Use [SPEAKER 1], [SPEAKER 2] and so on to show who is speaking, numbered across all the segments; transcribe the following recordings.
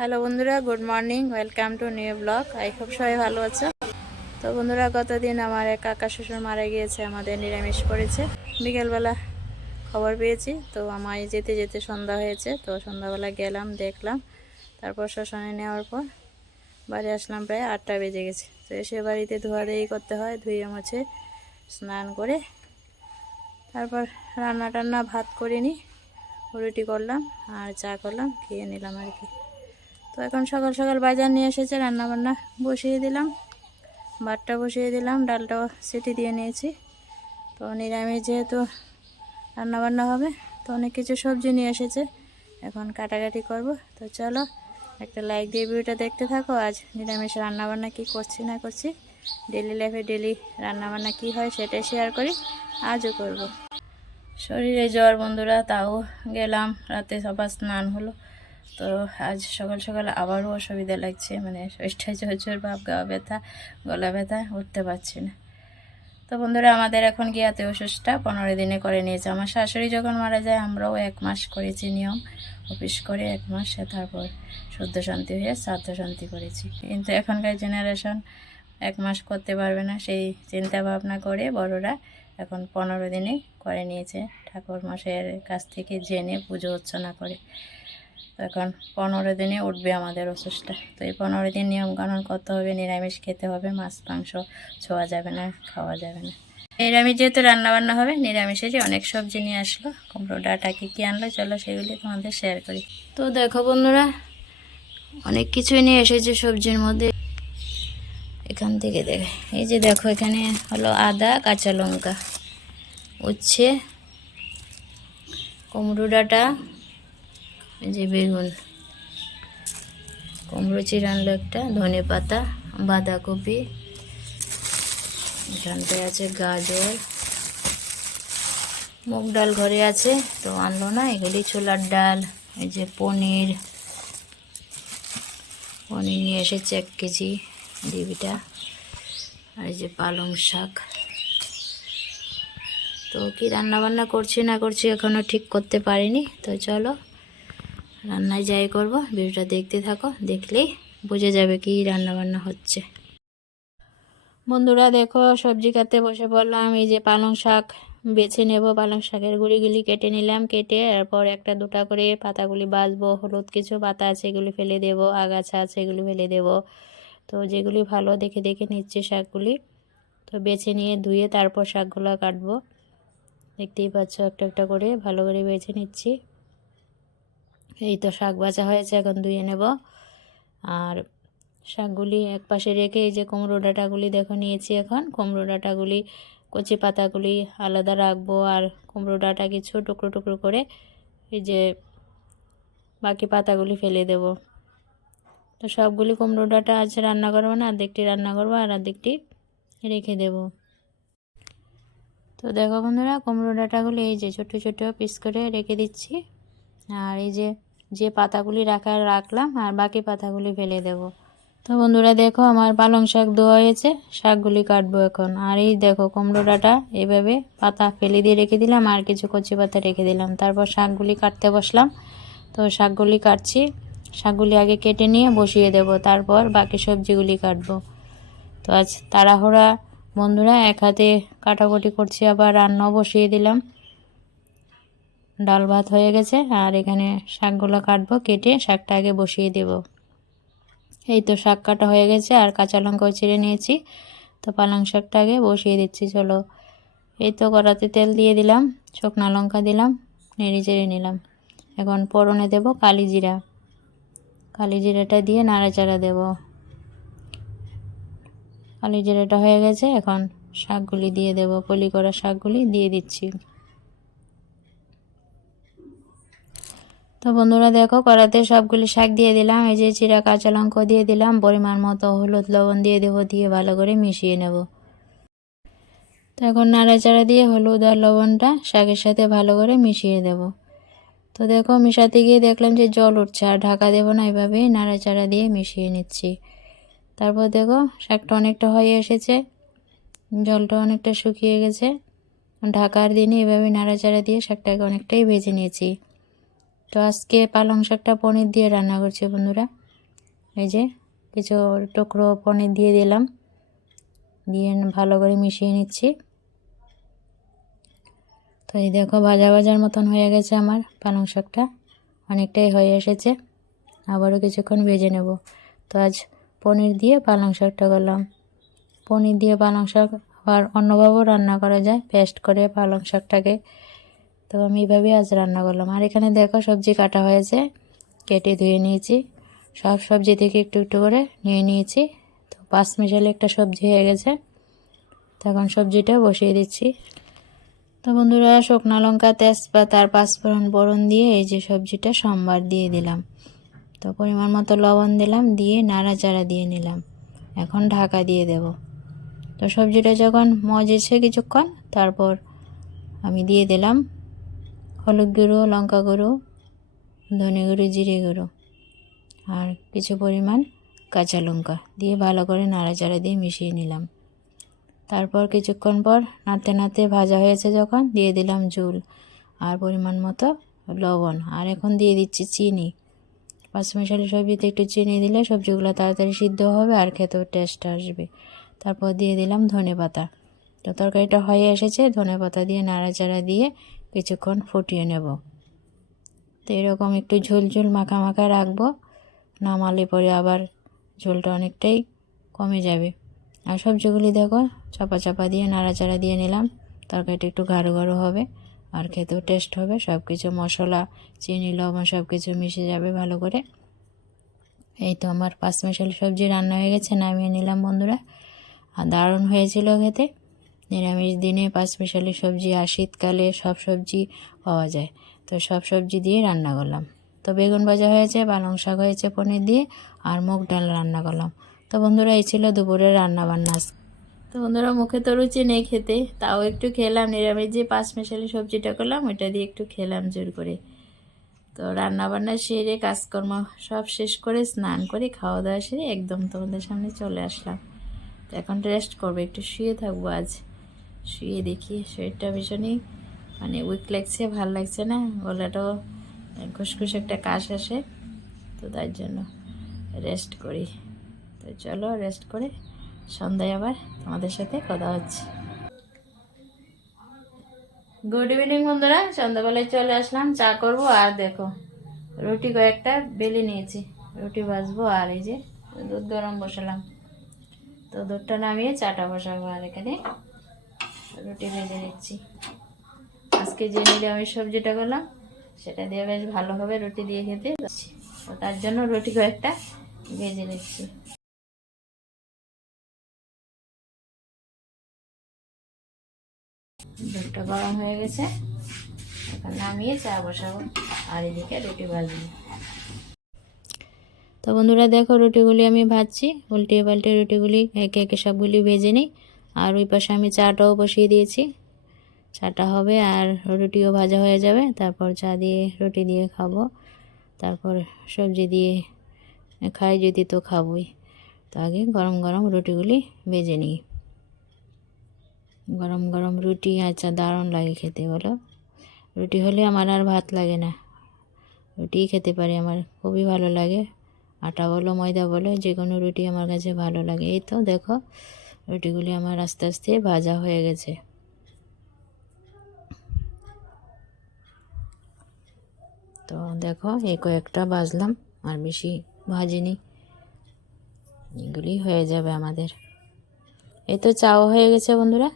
[SPEAKER 1] Hello বন্ধুরা, good morning, welcome to new blog. I hope সবাই ভালো আছে। তো বন্ধুরা, গতদিন আমার এক কাকা শ্বশুর মারা গিয়েছে, আমাদের নিরামিষ পড়েছে বিকেলবেলা খবর পেয়েছি, তো আমায় যেতে যেতে সন্ধ্যা হয়েছে, তো সন্ধ্যাবেলা গেলাম, দেখলাম। তারপর শ্মশানে নেওয়ার পর বাড়ি আসলাম প্রায় আটটা বেজে গেছে। তো এসে বাড়িতে ধোয়াধুয়ি করতে হয়, ধুয়ে মুছে স্নান করে তারপর রান্না টান্না ভাত করিনি রুটি করলাম আর চা করলাম, খেয়ে নিলাম আর কি। তো এখন সকাল সকাল বাজার নিয়ে এসেছে রান্না বান্না বসিয়ে দিলাম, ভাতটা বসিয়ে দিলাম, ডালটাও সিটি দিয়ে নিয়েছি। তো নিরামিষ যেহেতু রান্না বান্না হবে, তো অনেক কিছু সবজি নিয়ে এসেছে, এখন কাটাকাটি করব। তো চলো, একটা লাইক দিয়ে ভিডিওটা দেখতে থাকো, আজ নিরামিষ রান্না বান্না কী করছি না করছি ডেলি লাইফে ডেলি রান্না বান্না কী হয় সেটাই শেয়ার করি, আজও করব। শরীরে জ্বর বন্ধুরা, তাও গেলাম, রাতে সবার স্নান হলো। তো আজ সকাল সকাল আবারও অসুবিধা লাগছে মানে শরীরটা জ্বর ভাব গা ব্যথা, গলা ব্যথা, উঠতে পারছি না। তো বন্ধুরা, আমাদের এখন গিয়াতে ওষুধটা পনেরো দিনে করে নিয়েছে। আমার শাশুড়ি যখন মারা যায়, আমরাও এক মাস করেছি নিয়ম, অফিস করে এক মাস, তারপর শুদ্ধ শান্তি হয়ে শ্রাদ্ধ শান্তি করেছি। কিন্তু এখনকার জেনারেশন এক মাস করতে পারবে না। সেই চিন্তা ভাবনা করে বড়রা এখন পনেরো দিনে করে নিয়েছে। ঠাকুর মশাইয়ের কাছ থেকে জেনে পুজো অর্চনা করে। এখন পনেরো দিনে উঠবে আমাদের ওষুধটা তো এই পনেরো দিন নিয়মকানুন করতে হবে, নিরামিষ খেতে হবে, মাছ, মাংস ছোঁয়া যাবে না, খাওয়া যাবে না। নিরামিষ যেহেতু রান্নাবান্না হবে নিরামিষে যে অনেক সবজি নিয়ে আসলো কুমড়ো, ডাটা কী কী আনলো চলো সেগুলি তোমাদের শেয়ার করি। তো দেখো বন্ধুরা, অনেক কিছুই নিয়ে এসেছে সবজির মধ্যে। এখান থেকে দেখে, এই যে দেখো এখানে হলো আদা, কাঁচা লঙ্কা, উচ্ছে, কুমড়ো, ডাঁটা এই যে বেগুন কুমড়ো চিরানলো একটা, ধনে পাতা, বাঁধাকপি এখানটায় আছে গাজর। মুগ ডাল ঘরে আছে, তো আনলো না, এগুলি ছোলার ডাল, এই যে পনির। পনির নিয়ে এসেছে এক কেজি ডিবিটা, আর এই যে পালং শাক। তো কি রান্না বান্না করছি না করছি এখনও ঠিক করতে পারিনি, তো চলো রান্নায় যাই করব, ভিডিওটা দেখতে থাকো, দেখলেই বুঝে যাবে কি রান্না বান্না হচ্ছে। বন্ধুরা দেখো, সবজি কাটতে বসে পড়লাম, এই যে পালং শাক বেছে নেব, পালং শাকের গুঁড়িগুলি কেটে নিলাম, কেটে এরপর একটা দুটা করে পাতাগুলি বাছবো হলুদ কিছু পাতা আছে, এগুলি ফেলে দেব, আগাছা আছে, এগুলি ফেলে দেব। তো যেগুলি ভালো, দেখে দেখে নিচ্ছে শাকগুলি। তো বেছে নিয়ে ধুয়ে তারপর শাকগুলো কাটবো। দেখতেই পাচ্ছ, একটা একটা করে ভালো করে বেছে নিচ্ছি। এই তো শাক বাছা হয়েছে, এখন ধুয়ে নেব। আর শাকগুলি এক পাশে রেখে এই যে কুমড়ো ডাঁটাগুলি দেখো নিয়েছি এখন। কুমড়ো ডাঁটাগুলি, কচি পাতাগুলি আলাদা রাখব আর কুমড়ো ডাঁটা কিছু টুকরো টুকরো করে এই যে বাকি পাতাগুলি ফেলে দেব। তো সবগুলি কুমড়ো ডাঁটা আছে রান্না করব না অর্ধেকটি রান্না করব আর অর্ধেকটি রেখে দেব। তো দেখো বন্ধুরা, কুমড়ো ডাঁটাগুলি এই যে ছোটো ছোটো পিস করে রেখে দিচ্ছি। আর এই যে যে পাতাগুলি রাখা রাখলাম আর বাকি পাতাগুলি ফেলে দেব। তো বন্ধুরা দেখো আমার পালং শাক ধোয়া হয়েছে, শাকগুলি কাটবো এখন। আর এই দেখো কুমড়ো ডাঁটা এভাবে পাতা ফেলে দিয়ে রেখে দিলাম আর কিছু কচি পাতা রেখে দিলাম। তারপর শাকগুলি কাটতে বসলাম। তো শাকগুলি কাটছি, শাকগুলি আগে কেটে নিয়ে বসিয়ে দেব, তারপর বাকি সবজিগুলি কাটবো। তো আজ তাড়াহুড়া, বন্ধুরা এক হাতে কাটাকুটি করছি, আবার রান্নাও বসিয়ে দিলাম। ডাল ভাত হয়ে গেছে, আর এখানে শাকগুলো কাটবো, কেটে শাকটা আগে বসিয়ে দেব। এই তো শাক কাটা হয়ে গেছে, আর কাঁচা লঙ্কাও ছিঁড়ে নিয়েছি। তো পালং শাকটা আগে বসিয়ে দিচ্ছি, চলো। এই তো কড়াতে তেল দিয়ে দিলাম, শুকনো লঙ্কা দিলাম, নেড়ে চেড়ে নিলাম। এখন পরনে দেব কালি জিরা। কালি জিরাটা দিয়ে নাড়াচাড়া দেব। কালি জিরাটা হয়ে গেছে, এখন শাকগুলি দিয়ে দেব, পলি করা শাকগুলি দিয়ে দিচ্ছি। তো বন্ধুরা দেখো কড়াতে সবগুলি শাক দিয়ে দিলাম, এই যে চিরা কাঁচা লঙ্কা দিয়ে দিলাম, পরিমাণ মতো হলুদ, লবণ দিয়ে দেবো, দিয়ে ভালো করে মিশিয়ে নেব। তো এখন নাড়াচাড়া দিয়ে হলুদ আর লবণটা শাকের সাথে ভালো করে মিশিয়ে দেব। তো দেখো মিশাতে গিয়ে দেখলাম যে জল উঠছে, আর ঢাকা দেবো না, এভাবেই নাড়াচাড়া দিয়ে মিশিয়ে নিচ্ছি। তারপর দেখো শাকটা অনেকটা হয়ে এসেছে, জলটা অনেকটা শুকিয়ে গেছে। ঢাকার দিনে এভাবে নাড়াচাড়া দিয়ে শাকটাকে অনেকটাই ভেজে নিয়েছি। তো আজকে পালং শাকটা পনির দিয়ে রান্না করছি বন্ধুরা। এই যে কিছু টুকরো পনির দিয়ে দিলাম। দিয়ে ভালো করে মিশিয়ে নিচ্ছি। তো এই দেখো ভাজা ভাজার মতন হয়ে গেছে আমার পালং শাকটা। অনেকটাই হয়ে এসেছে। আবারও কিছুক্ষণ ভেজে নেব। তো আজ পনির দিয়ে পালং শাকটা করলাম। পনির দিয়ে পালং শাক আবার অন্যভাবেও রান্না করা যায়। পেস্ট করে পালং শাকটাকে তো আমি এইভাবেই আজ রান্না করলাম। আর এখানে দেখো সবজি কাটা হয়েছে, কেটে ধুয়ে নিয়েছি। সব সবজি থেকে একটু একটু করে নিয়ে নিয়েছি। তো পাঁচ মিশালে একটা সবজি হয়ে গেছে। তখন সবজিটা বসিয়ে দিচ্ছি। তো বন্ধুরা, শুকনো লঙ্কা, তেজপাতা আর পাঁচফোড়ন বরণ দিয়ে এই যে সবজিটা সোমবার দিয়ে দিলাম। তো পরিমাণ মতো লবণ দিলাম, দিয়ে নাড়াচাড়া দিয়ে নিলাম। এখন ঢাকা দিয়ে দেব। তো সবজিটা যখন মজেছে কিছুক্ষণ, তারপর আমি দিয়ে দিলাম হলুদ গুঁড়ো লঙ্কা গুঁড়ো ধনে গুঁড়ো জিরে গুঁড়ো আর কিছু পরিমাণ কাঁচা লঙ্কা দিয়ে ভালো করে নাড়াচাড়া দিয়ে মিশিয়ে নিলাম। তারপর কিছুক্ষণ পর নাড়তে নাড়তে ভাজা হয়েছে যখন, দিয়ে দিলাম ঝুল আর পরিমাণ মতো লবণ আর এখন দিয়ে দিচ্ছি চিনি। পাঁচমিশালি সবজিতে একটু চিনি দিলে সবজিগুলো তাড়াতাড়ি সিদ্ধ হবে আর খেতেও টেস্ট আসবে। তারপর দিয়ে দিলাম ধনে পাতা তো তরকারিটা হয়ে এসেছে ধনে পাতা দিয়ে নাড়াচাড়া দিয়ে কিছুক্ষণ ফুটিয়ে নেব। তো এরকম একটু ঝোল ঝোল মাখা মাখা রাখব। নামালে পরে আবার ঝোলটা অনেকটাই কমে যাবে। আর সবজিগুলি দেখো, চাপা চাপা দিয়ে, নাড়াচাড়া দিয়ে নিলাম। তরকারিটা একটু গাঢ় গাঢ় হবে আর খেতেও টেস্ট হবে। সব কিছু মশলা, চিনি, লবণ সব কিছু মিশে যাবে ভালো করে। এই তো আমার পাঁচ মিশালি সবজি রান্না হয়ে গেছে, নামিয়ে নিলাম বন্ধুরা। আর দারুণ হয়েছিল খেতে। নিরামিষ দিনে পাঁচ মিশালি সবজি আর শীতকালে সব সবজি পাওয়া যায়। তো সব সবজি দিয়ে রান্না করলাম। তো বেগুন ভাজা হয়েছে, পালং শাক হয়েছে, পনির দিয়ে আর মুগ ডাল রান্না করলাম। তো বন্ধুরা, এই ছিল দুপুরের রান্না বান্না তো বন্ধুরা, মুখে তো রুচি নেই খেতে, তাও একটু খেলাম নিরামিষ যে পাঁচ মিশালি সবজিটা করলাম, ওইটা দিয়ে একটু খেলাম জোর করে। তো রান্নাবান্না সেরে কাজকর্ম সব শেষ করে স্নান করে খাওয়া দাওয়া সেরে একদম তোমাদের সামনে চলে আসলাম। তো এখন রেস্ট করব, একটু শুয়ে থাকব আজ। শুয়ে দেখি, শরীরটা ভীষণই মানে উইক লাগছে, ভালো লাগছে না। গলাটাও খুসখুস একটা কাশ আসে, তো তার জন্য রেস্ট করি। তো চলো রেস্ট করে সন্ধ্যায় আবার তোমাদের সাথে কথা হচ্ছে। গুড ইভিনিং বন্ধুরা, সন্ধ্যাবেলায় চলে আসলাম, চা করব আর দেখো, রুটি কয়েকটা বেলে নিয়েছি। রুটি ভাজবো আর এই যে দুধ গরম বসালাম। তো দুধটা নামিয়ে চাটা বসাবো আর এখানে। রুটি ভেজে নিচ্ছি। আজকে যে নিরামিষ সবজিটা করলাম, সেটা দিয়ে বেশ ভালো হবে রুটি দিয়ে খেতে। তো তার জন্য রুটি কয়েকটা ভেজে নিচ্ছি। দুধটা গরম হয়ে গেছে। এখন নামিয়ে চা বসাবো আর এদিকে রুটি ভাজবো। তো বন্ধুরা দেখো রুটিগুলি আমি ভাজছি। উল্টে পাল্টে রুটিগুলি একে একে সবগুলি ভেজে নিই। আর ওই পাশে আমি চাটাও বসিয়ে দিয়েছি। চাটা হবে আর রুটিও ভাজা হয়ে যাবে। তারপর চা দিয়ে রুটি দিয়ে খাব। তারপর সবজি দিয়ে খাই, যদি তো খাবোই। তো আগে গরম গরম রুটিগুলি ভেজে নিই। গরম গরম রুটি আচ্ছা দারুণ লাগে খেতে বলো। রুটি হলে আমার আর ভাত লাগে না। রুটিই খেতে পারি আমার, খুবই ভালো লাগে। আটা বলো, ময়দা বলো যে কোনো রুটি আমার কাছে ভালো লাগে। এই তো দেখো। রুটিগুলি আমার আস্তে আস্তে ভাজা হয়ে গেছে। তো দেখো এই কয়েকটা বাজলাম আর বেশি ভাজিনি। এগুলি হয়ে যাবে আমাদের। এই তো চাও হয়ে গেছে বন্ধুরা।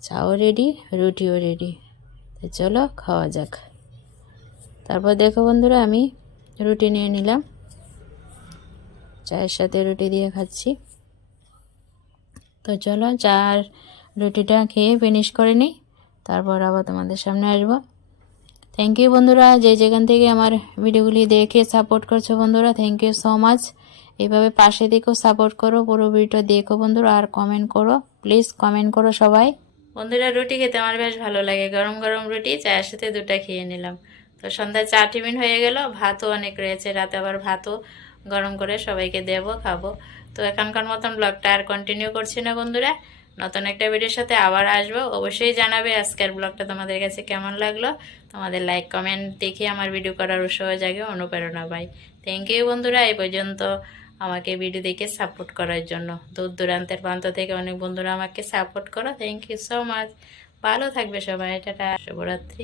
[SPEAKER 1] চাও রেডি, রুটিও রেডি। তো চলো খাওয়া যাক। তারপর দেখো বন্ধুরা, আমি রুটি নিয়ে নিলাম। চায়ের সাথে রুটি দিয়ে খাচ্ছি। তো চলো চা আর রুটিটা খেয়ে ফিনিশ করে নিই, তারপর আবার তোমাদের সামনে আসব। থ্যাংক ইউ বন্ধুরা, যে যেখান থেকে আমার ভিডিওগুলি দেখে সাপোর্ট করছ বন্ধুরা থ্যাংক ইউ সো মাচ এইভাবে পাশে দেখো সাপোর্ট করো, পুরো ভিডিওটা দেখো বন্ধুরা, আর কমেন্ট করো প্লিজ কমেন্ট করো সবাই। বন্ধুরা, রুটি খেতে আমার বেশ ভালো লাগে, গরম গরম রুটি, চায়ের সাথে দুটা খেয়ে নিলাম। তো সন্ধ্যায় চা টিফিন হয়ে গেল, ভাতও অনেক রয়েছে, রাতে আবার ভাতও গরম করে সবাইকে দেবো, খাব। তো এখনকার মতন ব্লগটা আর কন্টিনিউ করছি না বন্ধুরা। নতুন একটা ভিডিওর সাথে আবার আসব। অবশ্যই জানাবে আজকের ব্লগটা তোমাদের কাছে কেমন লাগল। তোমাদের লাইক কমেন্ট দেখে আমার ভিডিও করার উৎসাহ জাগে অনুপ্রেরণা পাই। থ্যাংক ইউ বন্ধুরা, এই পর্যন্ত আমাকে ভিডিও দেখে সাপোর্ট করার জন্য। দূর দূরান্তের প্রান্ত থেকে অনেক বন্ধুরা আমাকে সাপোর্ট করো। থ্যাংক ইউ সো মাচ ভালো থাকবে সবাই। টাটা। শুভরাত্রি।